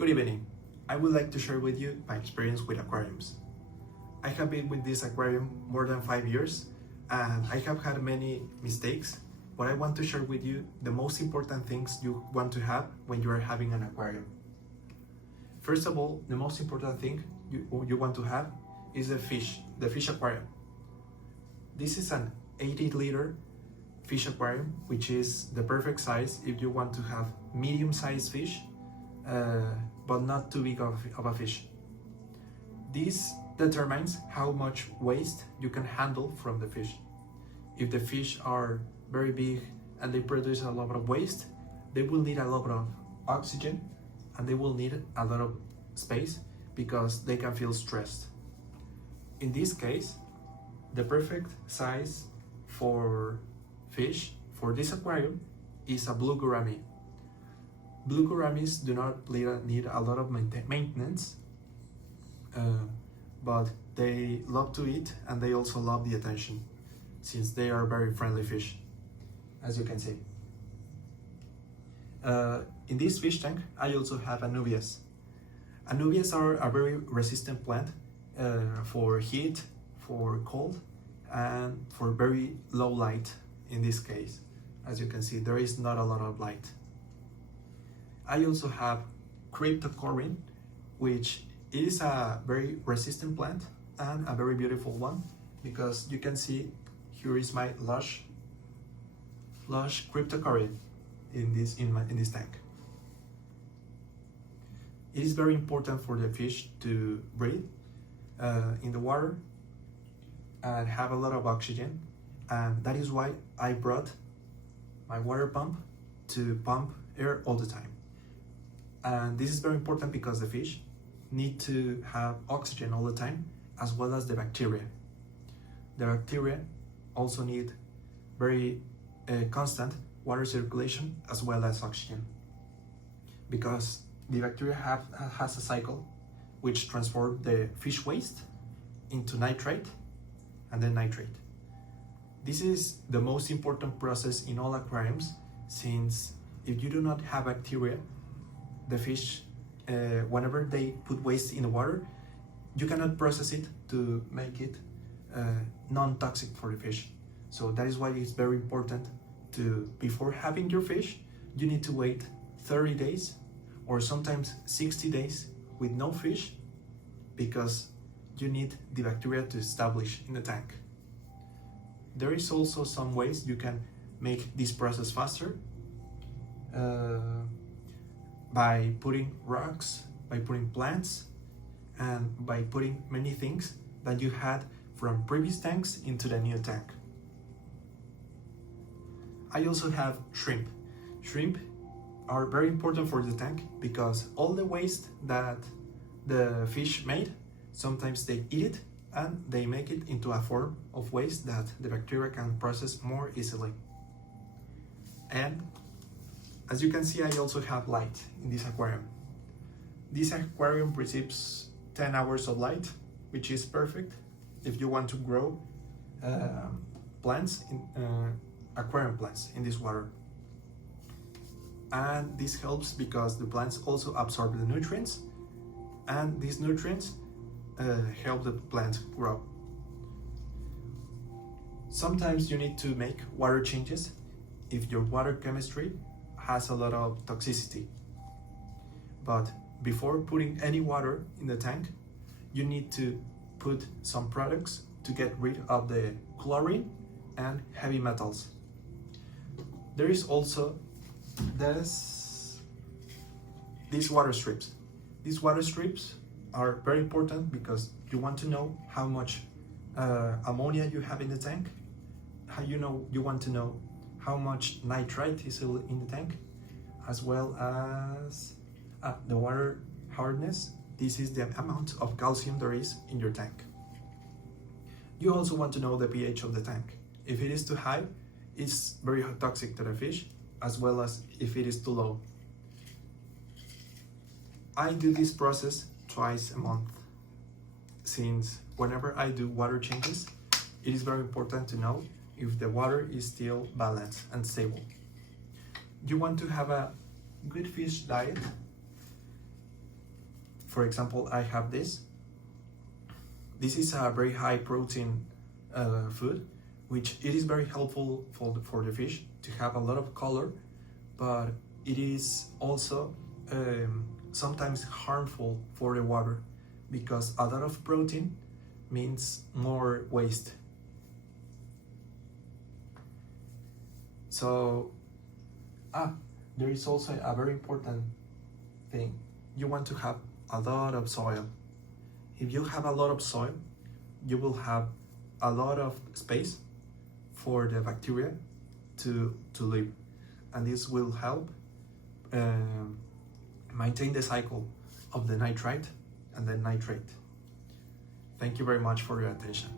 Good evening. I would like to share with you my experience with aquariums. I have been with this aquarium more than 5 years and I have had many mistakes, but I want to share with you the most important things you want to have when you are having an aquarium. First of all, the most important thing you want to have is the fish aquarium. This is an 80-liter fish aquarium, which is the perfect size if you want to have medium-sized fish, but not too big of a fish. This determines how much waste you can handle from the fish. If the fish are very big and they produce a lot of waste, they will need a lot of oxygen and they will need a lot of space because they can feel stressed. In this case, the perfect size for fish for this aquarium is a blue gourami. Blue gouramis do not need a lot of maintenance, but they love to eat and they also love the attention since they are very friendly fish, as you can see. In this fish tank, I also have anubias. Anubias are a very resistant plant for heat, for cold, and for very low light. In this case, as you can see, there is not a lot of light. I also have cryptocorin, which is a very resistant plant and a very beautiful one, because you can see here is my lush cryptocorin in this tank. It is very important for the fish to breathe in the water and have a lot of oxygen, and that is why I brought my water pump to pump air all the time. And this is very important because the fish need to have oxygen all the time, as well as the bacteria. The bacteria also need very constant water circulation as well as oxygen, because the bacteria has a cycle which transforms the fish waste into nitrate and then nitrate. This is the most important process in all aquariums, since if you do not have bacteria, the fish, whenever they put waste in the water, you cannot process it to make it non-toxic for the fish. So that is why it's very important to, before having your fish, you need to wait 30 days or sometimes 60 days with no fish, because you need the bacteria to establish in the tank. There is also some ways you can make this process faster, by putting rocks, by putting plants, and by putting many things that you had from previous tanks into the new tank. I also have shrimp. Shrimp are very important for the tank because all the waste that the fish made, sometimes they eat it and they make it into a form of waste that the bacteria can process more easily. And as you can see, I also have light in this aquarium. This aquarium receives 10 hours of light, which is perfect if you want to grow plants, aquarium plants in this water. And this helps because the plants also absorb the nutrients, and these nutrients help the plant grow. Sometimes you need to make water changes if your water chemistry has a lot of toxicity. But before putting any water in the tank, you need to put some products to get rid of the chlorine and heavy metals. There is also these water strips. These water strips are very important because you want to know how much ammonia you have in the tank. You want to know how much nitrite is in the tank, as well as the water hardness. This is the amount of calcium there is in your tank. You also want to know the pH of the tank. If it is too high, it's very toxic to the fish, as well as if it is too low. I do this process twice a month, since whenever I do water changes, it is very important to know if the water is still balanced and stable. You want to have a good fish diet. For example, I have this. This is a very high protein food, which it is very helpful for the fish to have a lot of color, but it is also sometimes harmful for the water, because a lot of protein means more waste. So, there is also a very important thing. You want to have a lot of soil. If you have a lot of soil, you will have a lot of space for the bacteria to live, and this will help maintain the cycle of the nitrite and the nitrate. Thank you very much for your attention.